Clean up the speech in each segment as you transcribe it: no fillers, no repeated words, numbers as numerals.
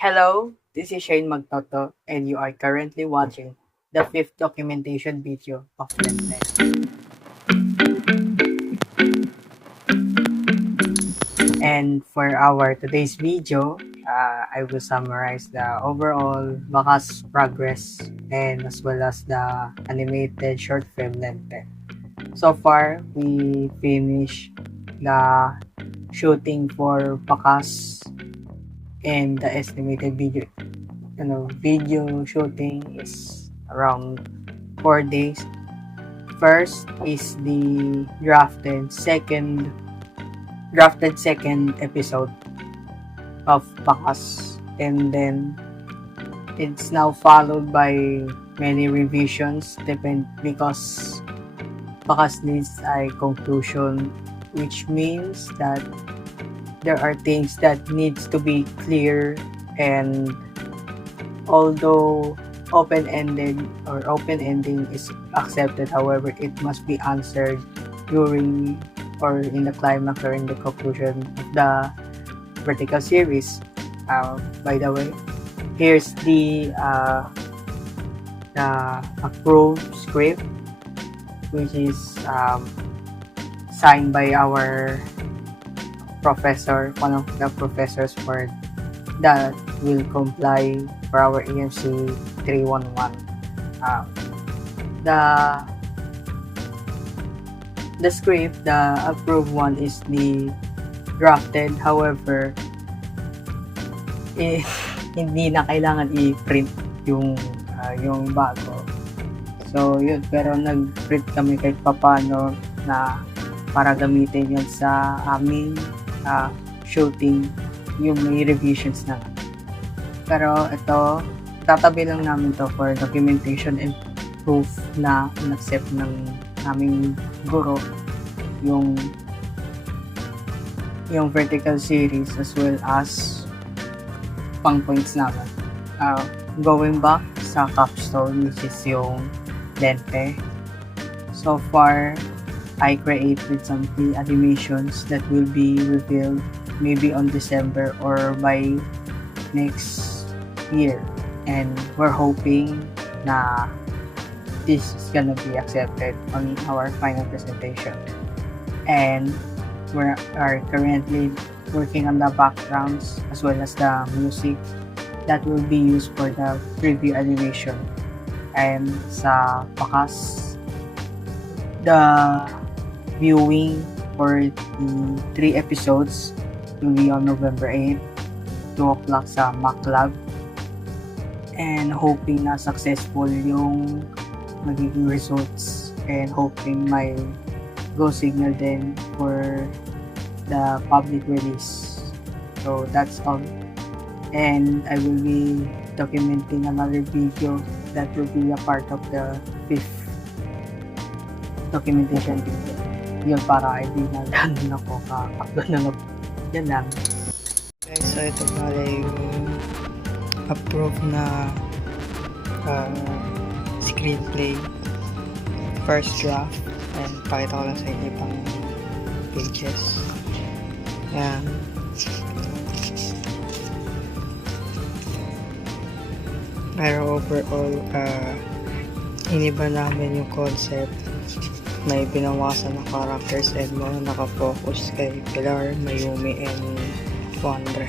Hello, this is Shane Magtoto, and you are currently watching the fifth documentation video of Lenten. And for our today's video, I will summarize the overall Bakas progress and as well as the animated short film Lenten. So far, we finished the shooting for Bakas and the estimated video shooting is around 4 days. First is the drafted second episode of Bakas, and then it's now followed by many revisions because Bakas needs a conclusion, which means that there are things that needs to be clear, and although open-ending is accepted, however it must be answered during or in the climax or in the conclusion of the vertical series. By the way, here's the approved script, which is signed by our professor, one of the professors for that will comply for our EMC 311. The script, the approved one, is the drafted. However, hindi na kailangan i-print yung bago. So yun, pero nag-print kami kahit papano na para gamitin yun sa aming shooting, yung may revisions na. Pero ito, tatabi lang namin to for documentation and proof na in-accept ng aming guro yung vertical series as well as pang points namin. Going back sa capstone, which is yung lente. So far, I created some animations that will be revealed maybe on December or by next year, and we're hoping na this is gonna be accepted on our final presentation. And we are currently working on the backgrounds as well as the music that will be used for the preview animation. And sa Bakas, the viewing for the 3 episodes will be on November 8, 2 o'clock sa MacLab, and hoping na successful yung magiging results, and hoping may go signal din for the public release. So that's all, and I will be documenting another video that will be a part of the 5th documentation video. Yun, para hindi na ganun ako ka-upload na yan lang. Okay, so ito pala yung approved na screenplay first draft, and pakita ko lang sa inyo pang pages. Yan. Pero overall, iniba namin yung concept. May binawasan na characters and more nakafocus kay Pilar, Mayumi, and Wonder.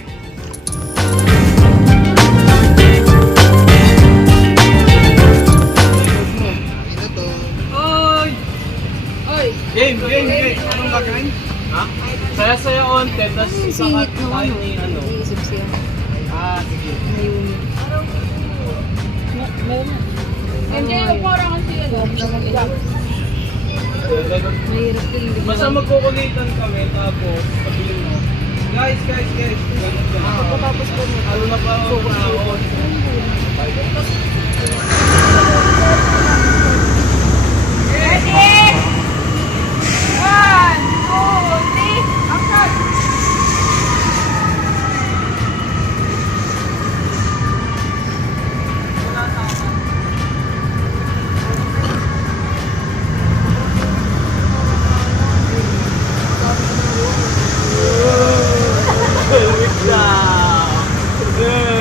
Game! Anong gagawin? Ha? Saya-saya content, tapos isakat tayo ni ano. Iisip siya. Sige. Mayumi. Hindi, parang kasi Mahirap din. Basta magkukulitan kami, tapos sabihin mo, guys. Ganun ka. Pagkatapos ko na. Ano na pa ako na ako? Ready? 1, 2, 3, action!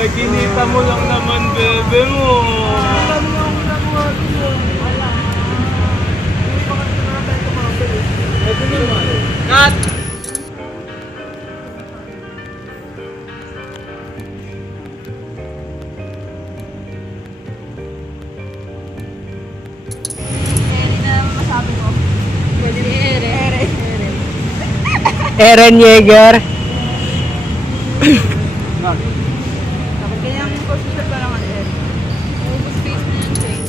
kinita mo lang naman, bebe mo. Cut! Hindi na masabi ko. Pwede ni Ere. Eren Yeager. Dapat kanyang position pa naman, Ere. Ubus space na yan, Jay.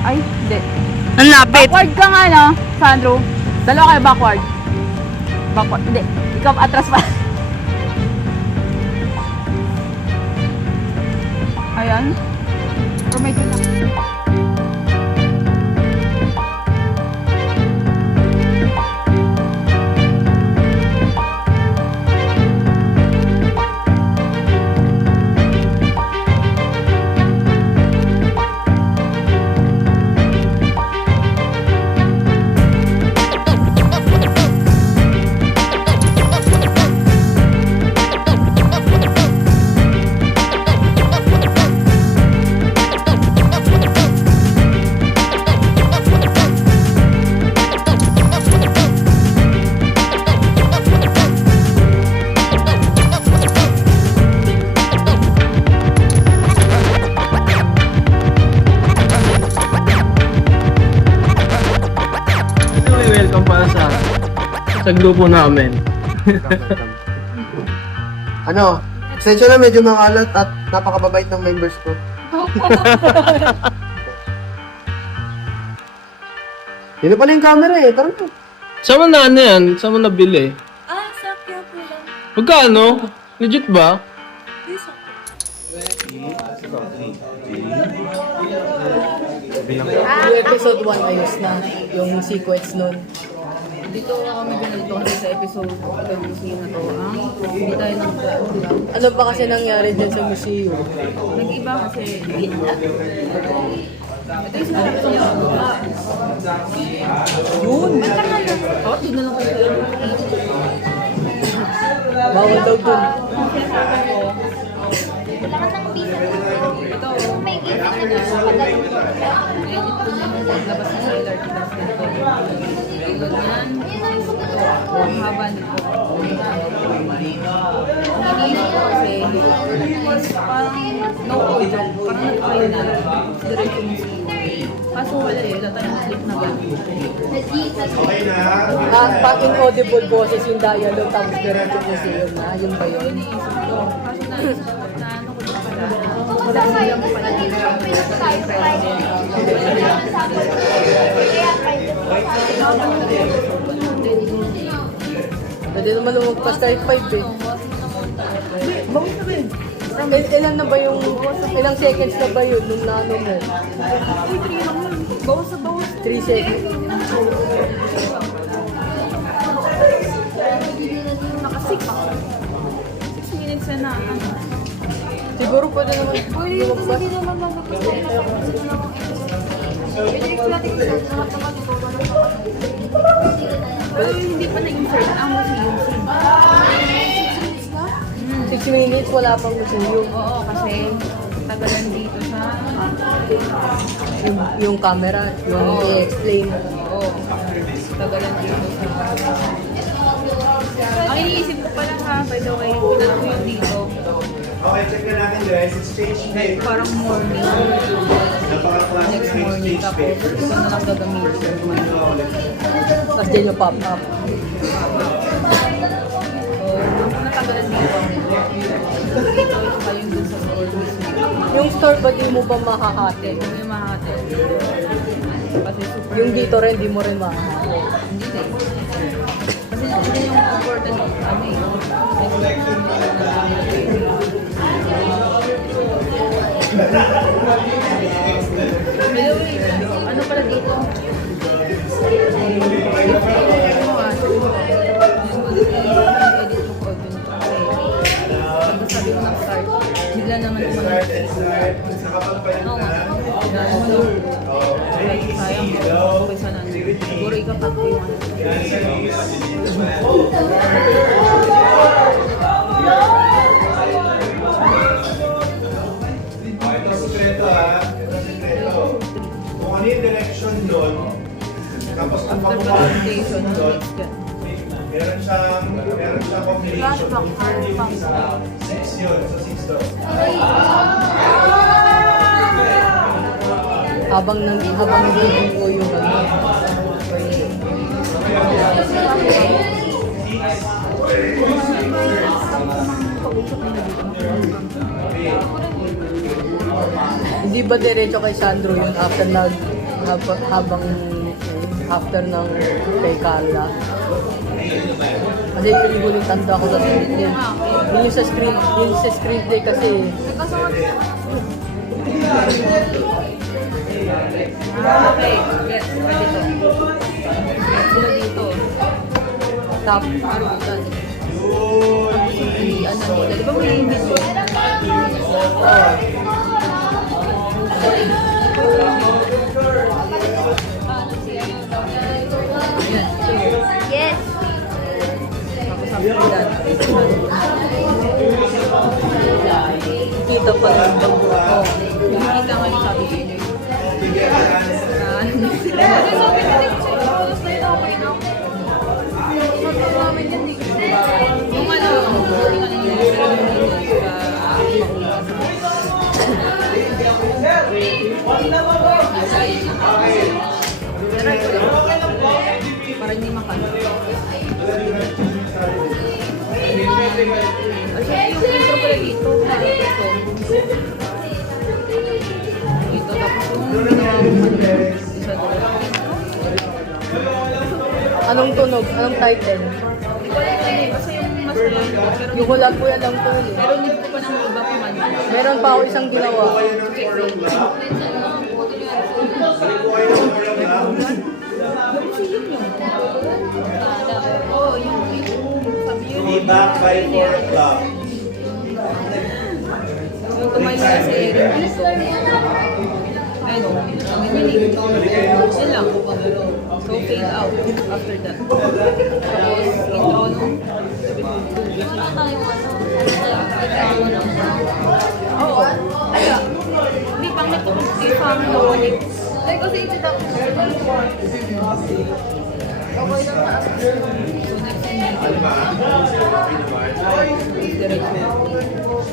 Ay, hindi. Ang lapit. Backward ka nga, no? Sandro. Dalawa kayo backward. Backward. Hindi. Ikaw atras pa. Ayan. Or may na. Welcome para sa grupo namin. Ano, pasensya na medyo makalat at napakababait ng members ko. Yun na pala yung camera eh, tara na. Saan mo na ano yan? Saan mo nabili? Ah, sakya po lang. Magkano? Legit ba? Yung episode 1 ayos na. Yung sequence nun. Dito kami ganito kasi sa episode ng museum na to. Hindi tayo nang diba? Ano ba kasi nangyari dyan sa museum? Nag-iba kasi. Ito yung sinabi ko niya. Yun! Oh, doon na lang kayo. Bawal daw dun. Ito, may edit ko na naglabas na sa alert ng dito. Tulad yan. Ang haba nito. Ang iniisip ko kasi, parang no audio. Parang nag-try na. Diretso museum. Kaso wala eh. Wala tayong clip na gano'n. Pag inaudible boses yung dialogue tapos diretso museum na, yun ba yun? Iniisip ko. Kaso naisip ko na ano ko din pala. Wala silang pala dito. Pwede naman lumagpas kahit 5 eh. Bawin na rin. Ilan na ba yung, ilang seconds na ba yun nung naano mo? Uy, 3 lang yun. Bawas sa bawas. 3 seconds. Naka-6. 6 minutes na na. Siguro pwede naman lumagpas. Pero hindi pa na-insert ang museum scene. 6 minutes, wala pang museum. Oo, kasi tagalan dito sa... Yung camera, yung i-explain. Oo, tagalan dito sa... Ang iniisip ko pala ha, by the way, pinag ko yung dito. Okay, check na natin guys. It's change paper. Parang morning. Next morning, tapos ito na lang gagamitin. Tapos dyan yung pop-up. So, ang natagalan dito, dito pa yung dun sa store mismo. Yung store ba di mo ba mahahati? Hindi mo yung mahati. Kasi super... Yung dito rin, di mo rin mahahati. Hindi na eh. Kasi yun yung important ano eh. By the way, ano pala dito? Edit yung code yun. Kasi sabi ko ng start, bigla naman Start and start. Nakapagpalit Oo na. nga. Sayang. Okay sana. Siguro ikapat ko yung ano. Ito sikreto ha. Ito sikreto. Kung ano yung direction doon, tapos kung After papukahan presentation, doon, next ka. meron siyang combination. Kung third yung isa, 6 yun. So 6 daw. Habang nagbubuo yung ano. Hindi ba diretso kay Sandro yung after ng kay Carla? Kasi yung huling tanda ko sa screen yun. Yun sa screenplay kasi. Okay, yes, pwede to. Sila dito. Top. Marutan. Ano nila? Di ba may image yun? Yes. Tapos sabi ko yan. Kita pa rin daw. Oo. Nakikita nga yung sabi ko yun. Kasi sabi ko din sa oras na yun, okay na. Sabi namin yun eh. Yung ano, buti ka nang yung para hindi makano. Kasi yung intro pala dito, dito, tapos yung ginawa ko isa doon. Anong tunog? Anong title? Hindi ko alam yun eh, kasi yung mas alam ko, pero Yung hula po yan lang to eh. pero need ko pa ng iba pa man. Meron pa ako isang ginawa. Oo, yung sabi yun. Be back by 4 o'clock. Yung tumayo na si Erin dito. Ano, nanginig. Yun lang. So, fade out after that. Tapos, intro nung oo. Kaya, hindi pangit ko kung di pang nawalig. Ay, kasi ito tapos. Okay lang taas. So, next thing dito. Diretso.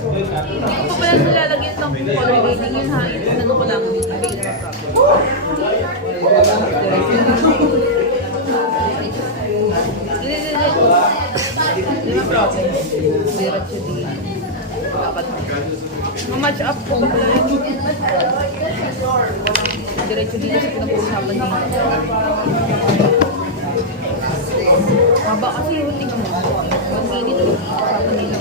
Hindi ko pa pala nilalagyan ng color grading yun ha. Ano ko lang. Di ba problem? Diretso din. Dapat. Ma-match up ko ba pala yun? Diretso dito sa pinag-uusapan dito. Haba kasi yung tingnan mo. 1 minute yung usapan nila.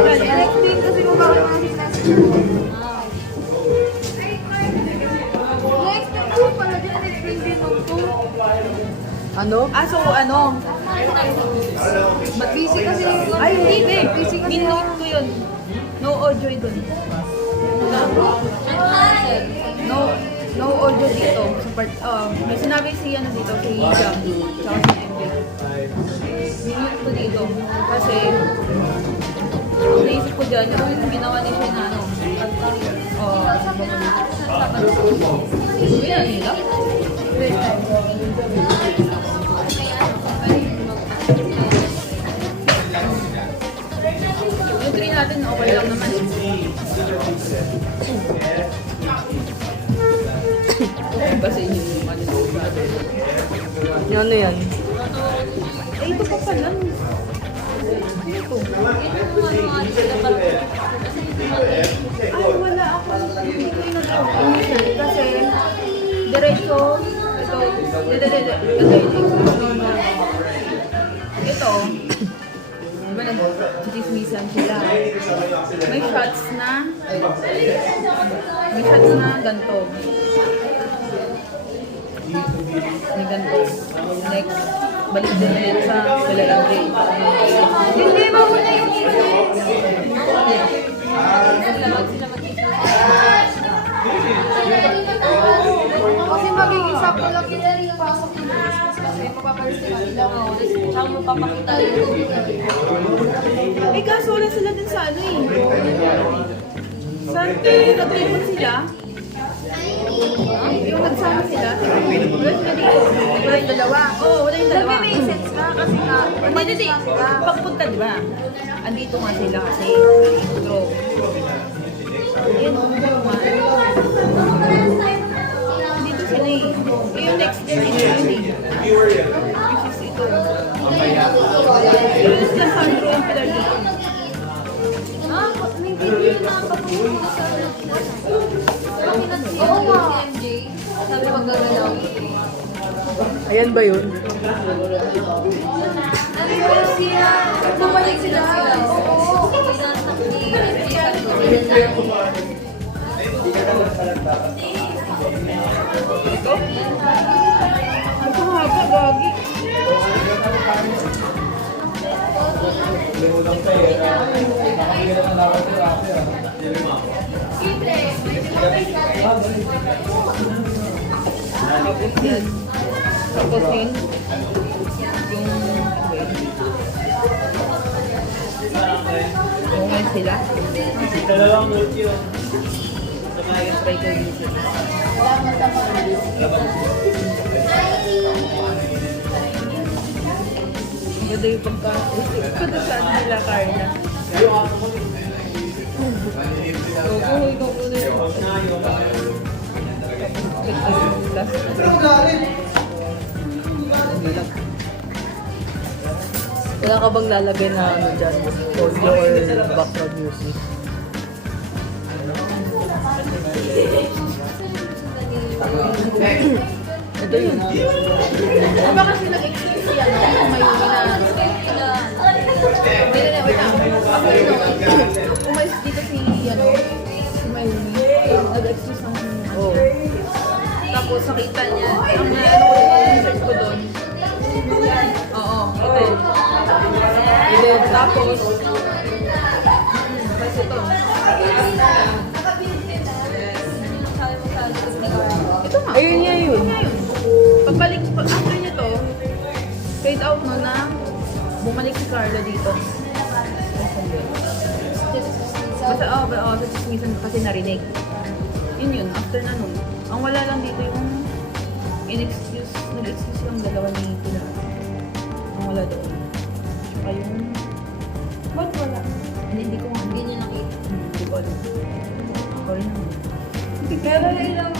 Direct din kasi kung bakit mga Na-explain naman pala din, na-explain din nung to. Ano? Ah, so ano? Ba't busy kasi yung... Ay, hindi. Busy kasi Minute ko yun. No audio dun. No audio dito. Sa part, may sinabi si ano dito, si Jam, tsaka si MJ. Minute ko dito. Kasi, ang naisip ko dyan, yung ginawa ni siya na ano. Yun na nila. Yung 3 natin, okay lang naman. Okay ba sa inyo yung ano? Ano yan? Eh, ito pa pala. Ay, wala ako. Hindi ko yung nag-offer kasi diretso, ito, diba nag-chismisan sila. May shots na ganito. May ganito. Next, balik din ulit sa Kalalagay. Hindi, mawala yung Kasi magiging sakto lang yung pasok ng Christmas kasi mapapalis nila ilang oras. Tsaka magpapakita yung Eh, kaso wala sila din sa ano eh. Saan nag-tripod sila? Yung nagsama sila? Wala sila dito. Wala yung dalawa. Oo, wala yung dalawa. Nagme-make sense ka kasi nga, Hindi. Pagpunta, di ba? Andito nga sila kasi. Intro. Yun, nga. Andito sila eh. Eh, yung next day, dito yun eh. Which is ito. Yung sila Sandro yung pilar dito. may video na papunta sa Oo nga. Si MJ, sabi magagalaw. Ayan ba yun? Pero siya, bumalik sila. Oo. Pinasak ni MJ sa Ito haba, gagi. Tapos yan. Tapos yun. Yung ngayon sila. Dalawang note yun. Try ko yun. Ganda yung pagkasaan nila, Carla. Ikaw muna yung Wala ka bang lalagay na ano dyan? Audio or background music? Ito yun. Diba kasi nag-excuse siya, no? Kung may uwi na. Wait lang. Ako yun, umalis dito si, si Mayumi. Nag-excuse ng Oo. Tapos nakita niya, ang research ko doon. Oo, ito. And then, tapos, mas ito. Ito nga. Ayun nga yun. Pagbalik, after niya to, fade out no na bumalik si Carla dito. Basta, sa chismisan kasi narinig. Yun, after na nun. Ang wala lang dito yung nag-excuse yung dalawa ni Pilar. Ang wala doon. Tsaka yung... Ba't wala? Hindi ko nga. Hindi niya nakita. Hindi ko alam. Sorry naman. Pero ilang